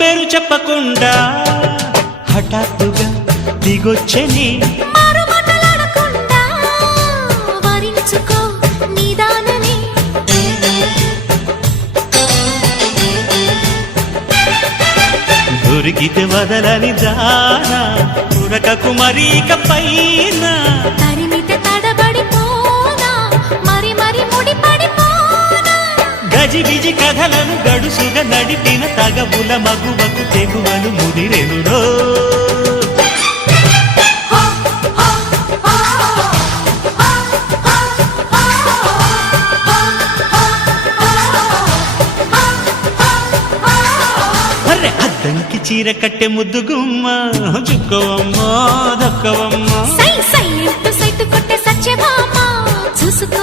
పేరు చెప్పకుండా హఠాత్తుగా దిగొచ్చని దొరికితే వదలని జానా ఉరకకు మరీక పైన తరిమితే తడబడిపోనా మరి మరి ముడిపడిపోనా గజిబిజి కథలను గడుసుగా నడిపిన తగవుల మగువకు తెగువలు ముదిరెనురో అద్దంకి చీర కట్టె ముద్దుగుమ్మ చుక్కవమ్మ దక్కవమ్మ సై సై సైటు కొట్టే సత్యభామ చూసుకో